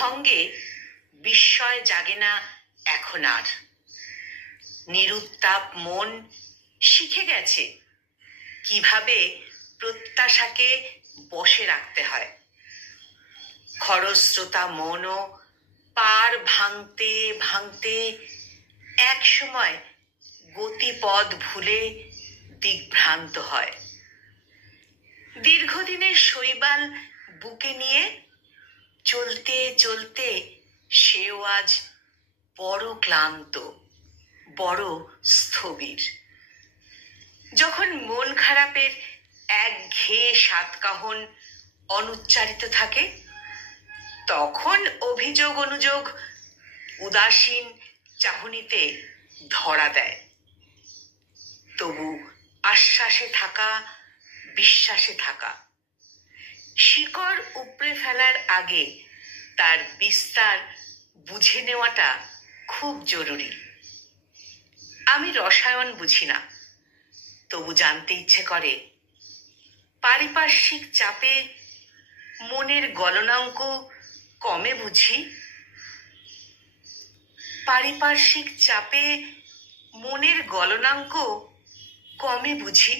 ভঙ্গে বিস্ময় জাগে না এখন আর। নিরুত্তাপ মন শিখে গেছে কিভাবে প্রত্যাশাকে বশে রাখতে হয়। খরস্রোতা মনও পার ভাঙতে ভাঙতে এক সময় গতিপথ ভুলে দিগ্ভ্রান্ত হয়। দীর্ঘদিনের শৈবাল বুকে নিয়ে চলতে চলতে সেও আজ বড় ক্লান্ত, বড় স্থবির। যখন মন খারাপের একঘেয়ে সাতকাহন অনুচ্চারিত থাকে, তখন অভিযোগ অনুযোগ উদাসীন চাহনিতে ধরা দেয়। তবু আশ্বাসে থাকা, বিশ্বাসে থাকা, শিকড় উপড়ে ফেলার আগে তার বিস্তার বুঝে নেওয়াটা খুব জরুরি। আমি রসায়ন বুঝি না, তবু জানতে ইচ্ছে করে পারিপার্শ্বিক চাপে মনের গলনাঙ্ক কমে বুঝি। পারিপার্শ্বিক চাপে মনের গলনাঙ্ক কমে বুঝি।